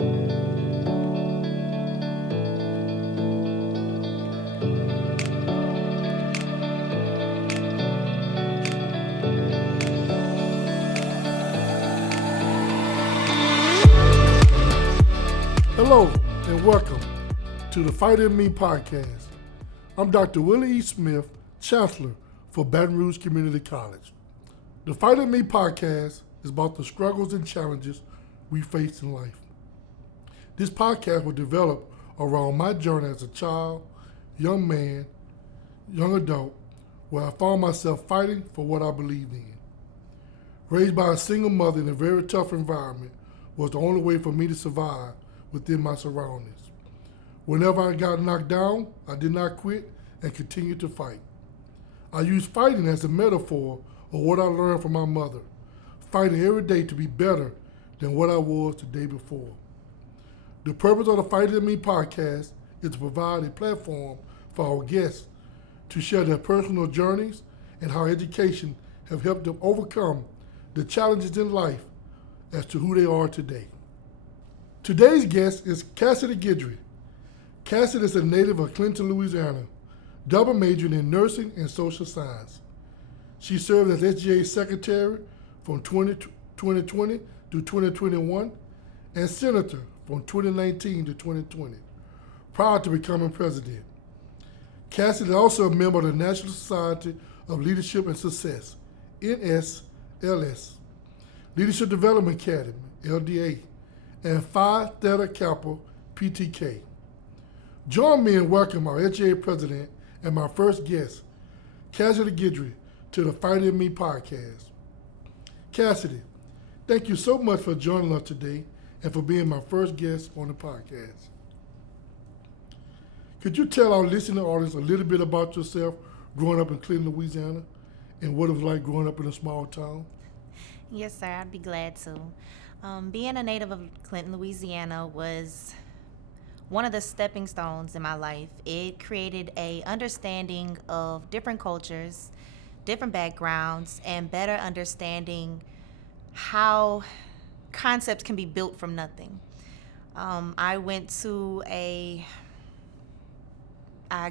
Hello and welcome to the Fight in Me podcast. I'm Dr. Willie E. Smith, Chancellor for Baton Rouge Community College. The Fight in Me podcast is about the struggles and challenges we face in life. This podcast will develop around my journey as a child, young man, young adult, where I found myself fighting for what I believed in. Raised by a single mother in a very tough environment was the only way for me to survive within my surroundings. Whenever I got knocked down, I did not quit and continued to fight. I use fighting as a metaphor of what I learned from my mother, fighting every day to be better than what I was the day before. The purpose of the Fight in Me podcast is to provide a platform for our guests to share their personal journeys and how education have helped them overcome the challenges in life as to who they are today. Today's guest is Cassiti Guidry. Cassiti is a native of Clinton, Louisiana, double majoring in nursing and social science. She served as SGA Secretary from 2020 to 2021 and Senator from 2019 to 2020, prior to becoming President. Cassiti is also a member of the National Society of Leadership and Success, NSLS, Leadership Development Academy, LDA, and Phi Theta Kappa, PTK. Join me in welcoming our SGA President and my first guest, Cassiti Guidry, to the Fight in Me podcast. Cassiti, thank you so much for joining us today and for being my first guest on the podcast. Could you tell our listening audience a little bit about yourself growing up in Clinton, Louisiana, and what it was like growing up in a small town? Yes, sir. I'd be glad to. Being a native of Clinton, Louisiana was one of the stepping stones in my life. It created a understanding of different cultures, different backgrounds, and better understanding how concepts can be built from nothing. I went to I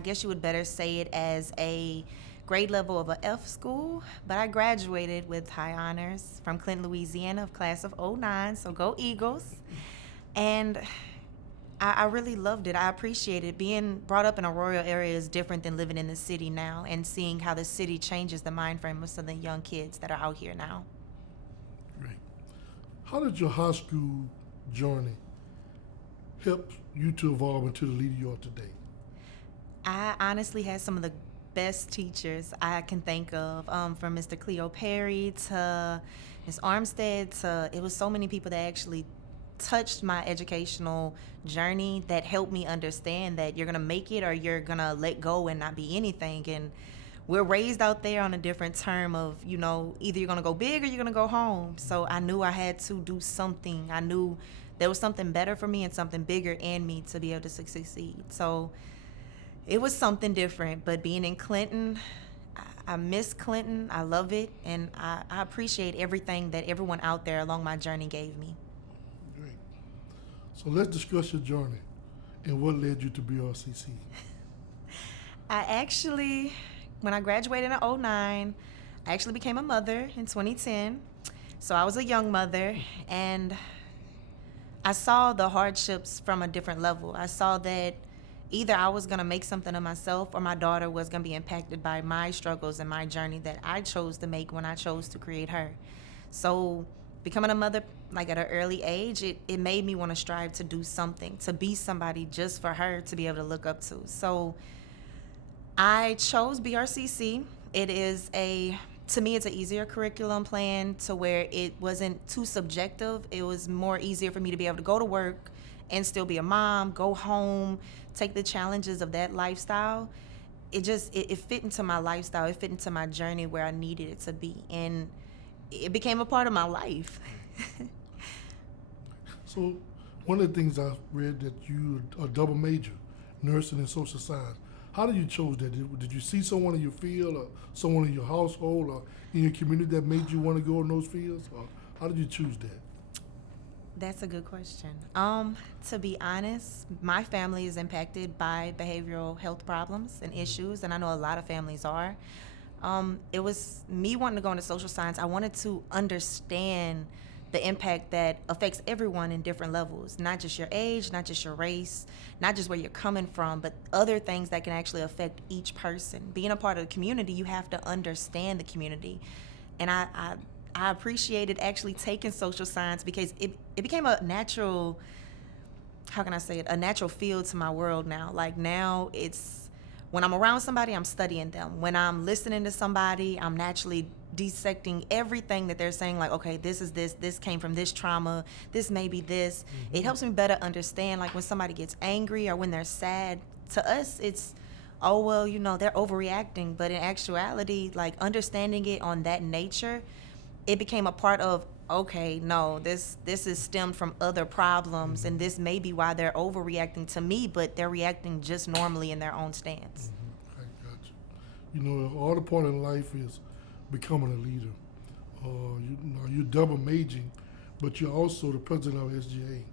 guess you would better say it as a grade level of a F school, but I graduated with high honors from Clinton, Louisiana, of class of '09, so go Eagles. And I really loved it. I appreciated it. Being brought up in a rural area is different than living in the city now and seeing how the city changes the mind frame of some of the young kids that are out here now. Great. How did your high school journey help you to evolve into the leader you are today? I honestly had some of the best teachers I can think of, from Mr. Cleo Perry to Ms. Armstead to, it was so many people that actually touched my educational journey that helped me understand that you're gonna make it or you're gonna let go and not be anything. And we're raised out there on a different term of, either you're gonna go big or you're gonna go home. So I knew I had to do something. I knew there was something better for me and something bigger in me to be able to succeed. So it was something different, but being in Clinton, I miss Clinton. I love it, and I appreciate everything that everyone out there along my journey gave me. Great. So let's discuss your journey and what led you to BRCC. When I graduated in '09, I actually became a mother in 2010. So I was a young mother, and I saw the hardships from a different level. I saw that either I was going to make something of myself or my daughter was going to be impacted by my struggles and my journey that I chose to make when I chose to create her. So becoming a mother, like at an early age, it made me want to strive to do something, to be somebody just for her to be able to look up to. So I chose BRCC. To me, it's an easier curriculum plan to where it wasn't too subjective. It was more easier for me to be able to go to work and still be a mom, go home, take the challenges of that lifestyle. It fit into my lifestyle. It fit into my journey where I needed it to be. And it became a part of my life. So one of the things I read that you are a double major, nursing and social science. How did you choose that? Did you see someone in your field or someone in your household or in your community that made you want to go in those fields? Or how did you choose that? That's a good question. To be honest, my family is impacted by behavioral health problems and issues, and I know a lot of families are. It was me wanting to go into social science. I wanted to understand the impact that affects everyone in different levels, not just your age, not just your race, not just where you're coming from, but other things that can actually affect each person. Being a part of the community, you have to understand the community. And I appreciated actually taking social science because it became a natural, how can I say it, a natural field to my world now. Like now it's, when I'm around somebody, I'm studying them. When I'm listening to somebody, I'm naturally dissecting everything that they're saying, like, okay, this came from this trauma, this may be this. It helps me better understand, like when somebody gets angry or when they're sad. To us, it's, oh, well, they're overreacting. But in actuality, like understanding it on that nature, it became a part of, okay, no, this is stemmed from other problems, and this may be why they're overreacting to me, but they're reacting just normally in their own stance. I got you. All the part in life is becoming a leader. You're double majoring, but you're also the president of SGA.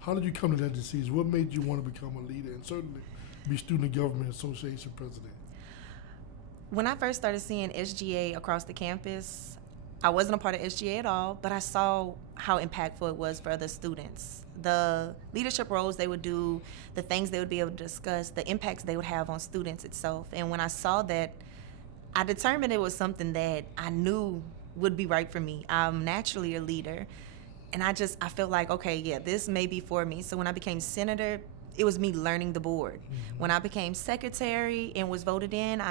How did you come to that decision? What made you want to become a leader and certainly be Student Government Association president? When I first started seeing SGA across the campus, I wasn't a part of SGA at all, but I saw how impactful it was for other students. The leadership roles they would do, the things they would be able to discuss, the impacts they would have on students itself. And when I saw that, I determined it was something that I knew would be right for me. I'm naturally a leader. And I felt like, okay, yeah, this may be for me. So when I became senator, it was me learning the board. When I became secretary and was voted in,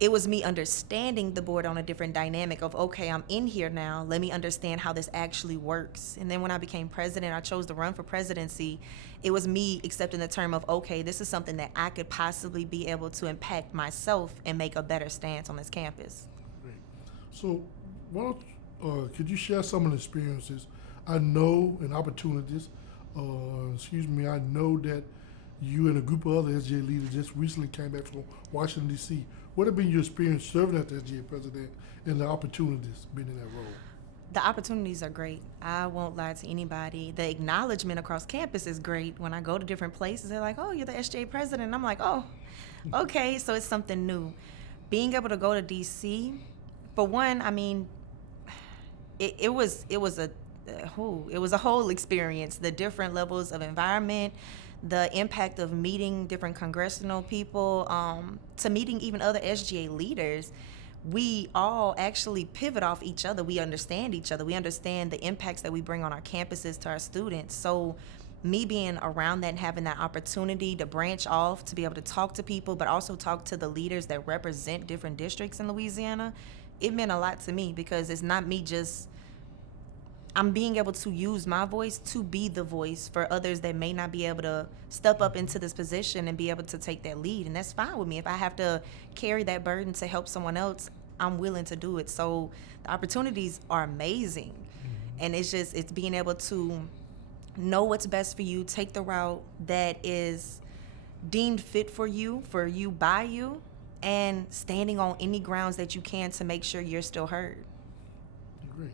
it was me understanding the board on a different dynamic of, okay, I'm in here now, let me understand how this actually works. And then when I became president, I chose to run for presidency. It was me accepting the term of, okay, this is something that I could possibly be able to impact myself and make a better stance on this campus. Great. So could you share some of the experiences I know and opportunities? I know that you and a group of other SGA leaders just recently came back from Washington, D.C. What have been your experience serving as the SGA president and the opportunities being in that role? The opportunities are great. I won't lie to anybody. The acknowledgement across campus is great. When I go to different places, they're like, oh, you're the SGA president. And I'm like, oh, okay, so it's something new. Being able to go to D.C., for one, I mean, it was a whole experience. The different levels of environment, the impact of meeting different congressional people, to meeting even other SGA leaders. We all actually pivot off each other. We understand each other. We understand the impacts that we bring on our campuses to our students. So me being around that and having that opportunity to branch off, to be able to talk to people, but also talk to the leaders that represent different districts in Louisiana, it meant a lot to me because it's not me just, I'm being able to use my voice to be the voice for others that may not be able to step up into this position and be able to take that lead. And that's fine with me. If I have to carry that burden to help someone else, I'm willing to do it. So the opportunities are amazing. And it's being able to know what's best for you, take the route that is deemed fit for you, by you, and standing on any grounds that you can to make sure you're still heard. Great.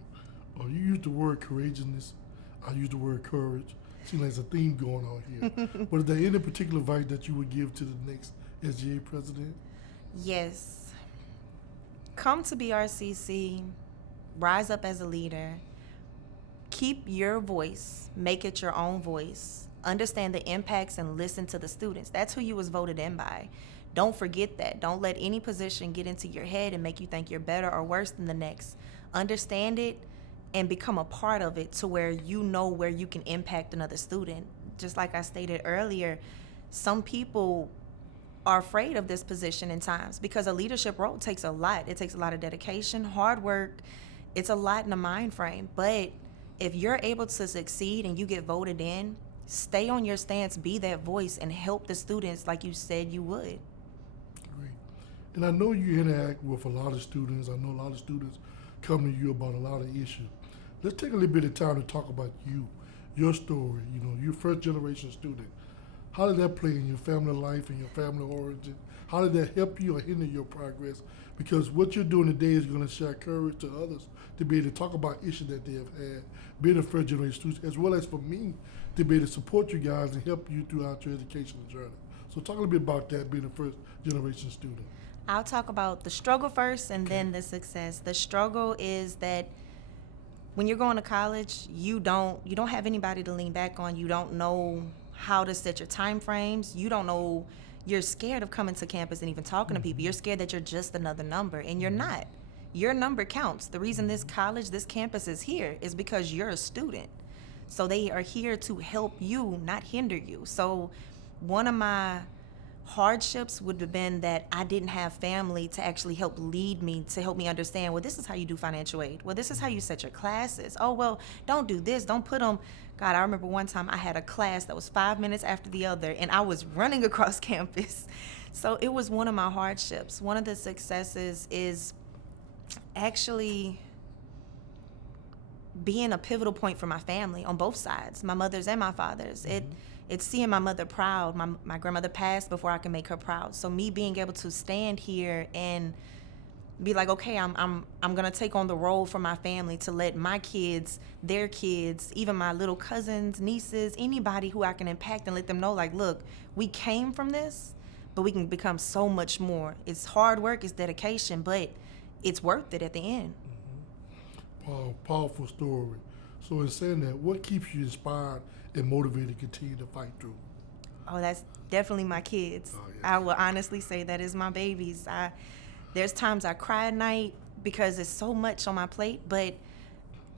You used the word courageousness. I used the word courage. Seems like there's a theme going on here. But is there any particular advice that you would give to the next SGA president? Yes. Come to BRCC, rise up as a leader, keep your voice, make it your own voice, understand the impacts and listen to the students. That's who you was voted in by. Don't forget that. Don't let any position get into your head and make you think you're better or worse than the next. Understand it and become a part of it to where you know where you can impact another student. Just like I stated earlier, some people are afraid of this position in times because a leadership role takes a lot. It takes a lot of dedication, hard work. It's a lot in the mind frame. But if you're able to succeed and you get voted in, stay on your stance, be that voice, and help the students like you said you would. Great. And I know you interact with a lot of students. I know a lot of students come to you about a lot of issues. Let's take a little bit of time to talk about you, your story. You're a first generation student. How did that play in your family life and your family origin? How did that help you or hinder your progress? Because what you're doing today is going to share courage to others to be able to talk about issues that they have had, being a first generation student, as well as for me to be able to support you guys and help you throughout your educational journey. So talk a little bit about that, being a first generation student. I'll talk about the struggle first and then the success. The struggle is that when you're going to college, you don't have anybody to lean back on. You don't know how to set your time frames. You don't know. You're scared of coming to campus and even talking to people. You're scared that you're just another number, and you're not. Your number counts. The reason this college, this campus is here is because you're a student. So they are here to help you, not hinder you. So one of my hardships would have been that I didn't have family to actually help lead me, to help me understand, well, this is how you do financial aid. Well, this is how you set your classes. Oh, well, don't do this. Don't put them. God, I remember one time I had a class that was 5 minutes after the other, and I was running across campus. So it was one of my hardships. One of the successes is actually being a pivotal point for my family on both sides, my mother's and my father's. It's seeing my mother proud. My grandmother passed before I could make her proud. So me being able to stand here and be like, okay, I'm gonna take on the role for my family to let my kids, their kids, even my little cousins, nieces, anybody who I can impact and let them know, like, look, we came from this, but we can become so much more. It's hard work, it's dedication, but it's worth it at the end. Powerful story. So in saying that, what keeps you inspired and motivated to continue to fight through? Oh, that's definitely my kids. Oh, yeah. I will honestly say that is my babies. There's times I cry at night because it's so much on my plate, but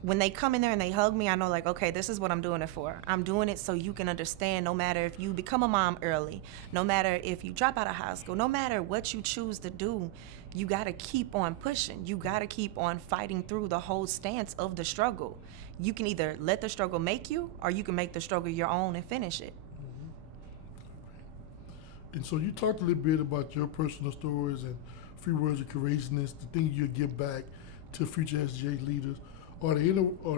when they come in there and they hug me, I know, like, okay, this is what I'm doing it for. I'm doing it so you can understand, no matter if you become a mom early, no matter if you drop out of high school, no matter what you choose to do, you got to keep on pushing. You got to keep on fighting through the whole stance of the struggle. You can either let the struggle make you, or you can make the struggle your own and finish it. And so you talked a little bit about your personal stories and a few words of courageousness, the things you give back to future SGA leaders, or the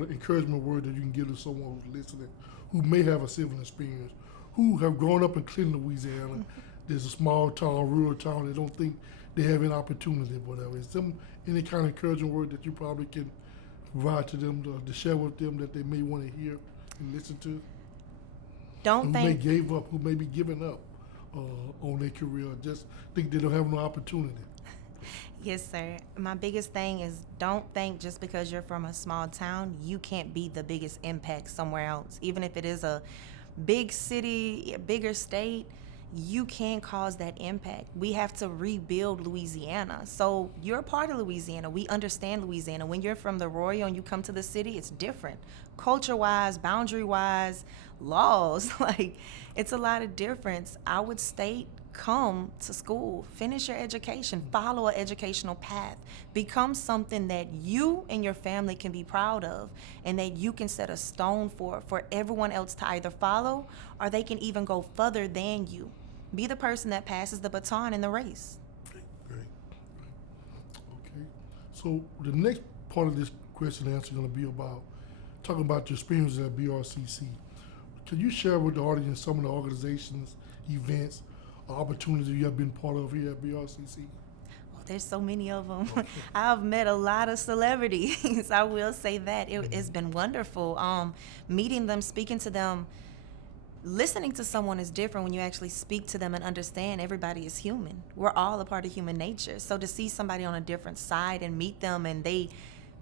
encouragement word that you can give to someone who's listening, who may have a similar experience, who have grown up in Clinton, Louisiana. There's a small town, rural town. They don't think they have an opportunity, whatever. Is there any kind of encouraging word that you probably can provide to them, to share with them, that they may want to hear and listen to? Who may give up, who may be giving up on their career, just think they don't have no opportunity. Yes, sir. My biggest thing is, don't think just because you're from a small town, you can't be the biggest impact somewhere else. Even if it is a big city, a bigger state, you can cause that impact. We have to rebuild Louisiana. So you're a part of Louisiana. We understand Louisiana. When you're from the Royal and you come to the city, it's different. Culture-wise, boundary-wise, laws, like, it's a lot of difference. I would state, come to school, finish your education, follow an educational path, become something that you and your family can be proud of, and that you can set a stone for everyone else to either follow, or they can even go further than you. Be the person that passes the baton in the race. Great. Okay. So the next part of this question and answer is going to be about talking about your experiences at BRCC. Can you share with the audience some of the organizations, events, opportunities you have been part of here at BRCC? Oh, there's so many of them. Okay. I've met a lot of celebrities. I will say that. It's been wonderful. Meeting them, speaking to them. Listening to someone is different when you actually speak to them and understand everybody is human. We're all a part of human nature. So to see somebody on a different side and meet them, and they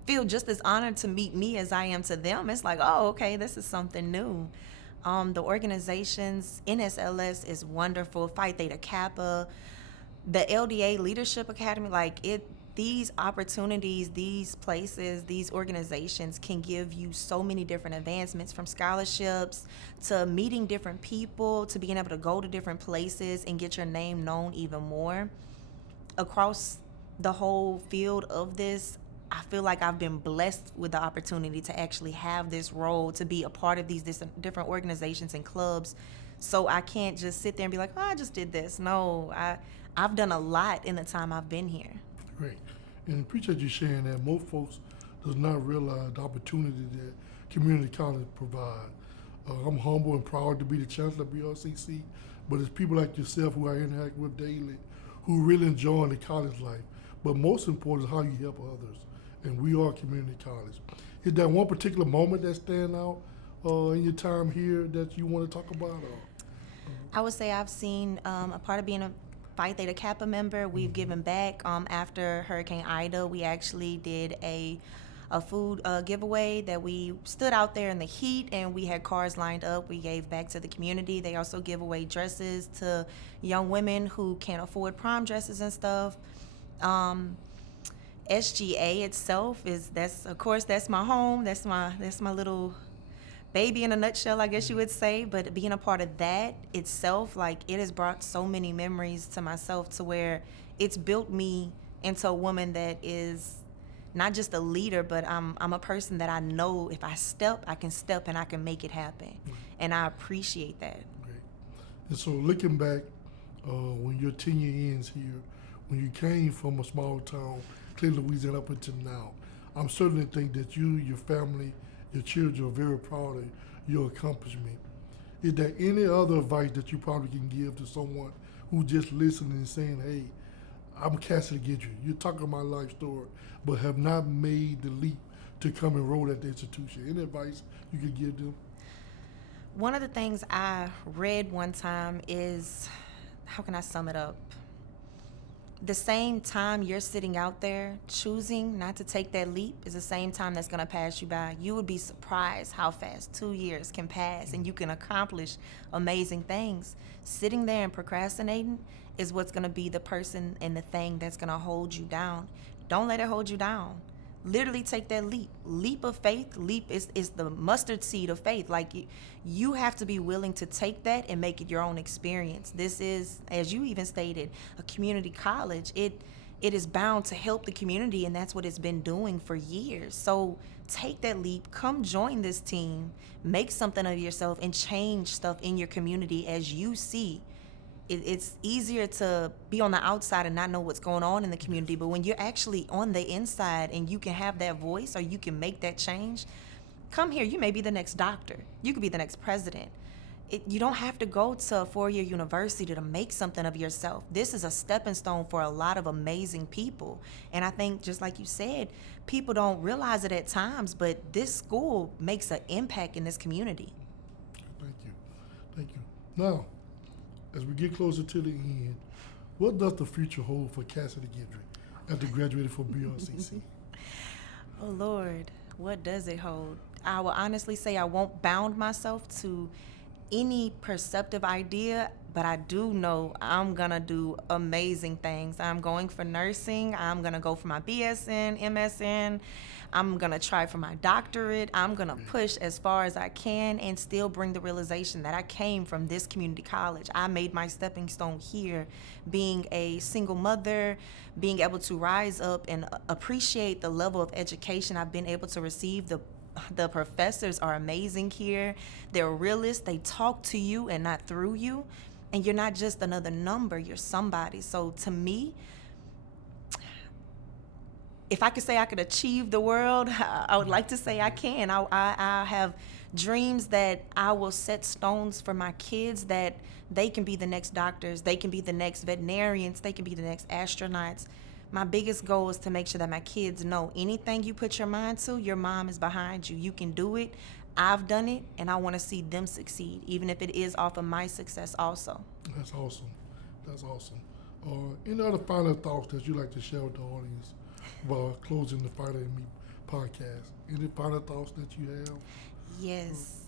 feel just as honored to meet me as I am to them, it's like, oh, okay, this is something new. The organizations, NSLS is wonderphi, Phi Theta Kappa, the LDA Leadership Academy, these opportunities, these places, these organizations can give you so many different advancements, from scholarships to meeting different people, to being able to go to different places and get your name known even more. Across the whole field of this, I feel like I've been blessed with the opportunity to actually have this role, to be a part of these different organizations and clubs. So I can't just sit there and be like, oh, I just did this. No, I've done a lot in the time I've been here. Great. And I appreciate you sharing that. Most folks does not realize the opportunity that community college provide. I'm humble and proud to be the Chancellor of BRCC, but it's people like yourself who I interact with daily who really enjoy the college life. But most important is how you help others. And we are a community college. Is there one particular moment that stand out in your time here that you want to talk about? I would say I've seen a part of being a Phi Theta Kappa member. We've given back. After Hurricane Ida, we actually did a food giveaway that we stood out there in the heat and we had cars lined up. We gave back to the community. They also give away dresses to young women who can't afford prom dresses and stuff. SGA itself that's my home. That's my little baby in a nutshell, I guess you would say. But being a part of that itself, like, it has brought so many memories to myself to where it's built me into a woman that is not just a leader, but I'm a person that I know if I can step and I can make it happen. And I appreciate that. Great. And so looking back, when your tenure ends here, when you came from a small town, Cleveland, Louisiana, up until now, I'm certainly think that you, your family, your children are very proud of your accomplishment. Is there any other advice that you probably can give to someone who just listening and saying, hey, I'm Cassiti Guidry, you're talking my life story, but have not made the leap to come enroll at the institution? Any advice you could give them? One of the things I read one time is, how can I sum it up? The same time you're sitting out there choosing not to take that leap is the same time that's going to pass you by. You would be surprised how fast 2 years can pass and you can accomplish amazing things. Sitting there and procrastinating is what's going to be the person and the thing that's going to hold you down. Don't let it hold you down. Literally take that leap. Leap of faith. Leap is the mustard seed of faith. Like, you have to be willing to take that and make it your own experience. This is, as you even stated, a community college. It is bound to help the community, and that's what it's been doing for years. So take that leap. Come join this team. Make something of yourself and change stuff in your community as you see. It's easier to be on the outside and not know what's going on in the community, but when you're actually on the inside and you can have that voice or you can make that change, come here. You may be the next doctor. You could be the next president. You don't have to go to a 4-year university to make something of yourself. This is a stepping stone for a lot of amazing people. And I think, just like you said, people don't realize it at times, but this school makes an impact in this community. Thank you. Now, as we get closer to the end, what does the future hold for Cassiti Guidry after graduating from BRCC? Oh, Lord, what does it hold? I will honestly say I won't bound myself to any perceptive idea, but I do know I'm going to do amazing things. I'm going for nursing. I'm going to go for my BSN, MSN. I'm going to try for my doctorate. I'm going to push as far as I can and still bring the realization that I came from this community college. I made my stepping stone here, being a single mother, being able to rise up and appreciate the level of education I've been able to receive. The professors are amazing here. They're realists. They talk to you and not through you. And you're not just another number. You're somebody. So to me, if I could say I could achieve the world, I would like to say I can. I have dreams that I will set stones for my kids, that they can be the next doctors, they can be the next veterinarians, they can be the next astronauts. My biggest goal is to make sure that my kids know anything you put your mind to, your mom is behind you. You can do it. I've done it, and I want to see them succeed, even if it is off of my success also. That's awesome. Any other final thoughts that you'd like to share with the audience while closing the Fighter and Me podcast? Any final thoughts that you have? Yes.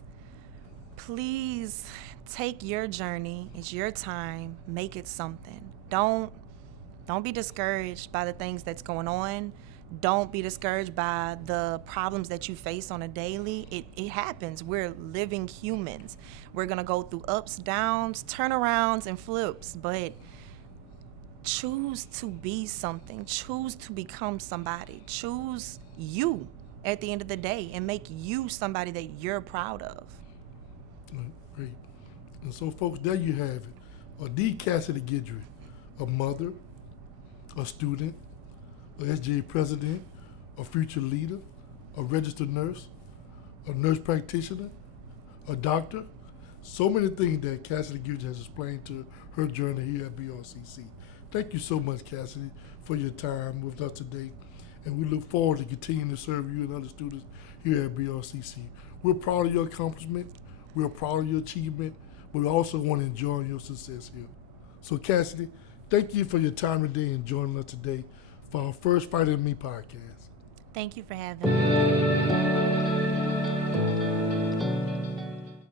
Please take your journey. It's your time. Make it something. Don't be discouraged by the things that's going on. Don't be discouraged by the problems that you face on a daily. It happens. We're living humans. We're going to go through ups, downs, turnarounds, and flips. But choose to be something. Choose to become somebody. Choose you at the end of the day and make you somebody that you're proud of. Great. And so, folks, there you have it. The Cassiti Guidry, a mother, a student, a SGA president, a future leader, a registered nurse, a nurse practitioner, a doctor. So many things that Cassiti Guidry has explained to her journey here at BRCC. Thank you so much, Cassiti, for your time with us today. And we look forward to continuing to serve you and other students here at BRCC. We're proud of your accomplishment. We're proud of your achievement, but we also want to enjoy your success here. So Cassiti, thank you for your time today and joining us today for our first Fight in Me podcast. Thank you for having me.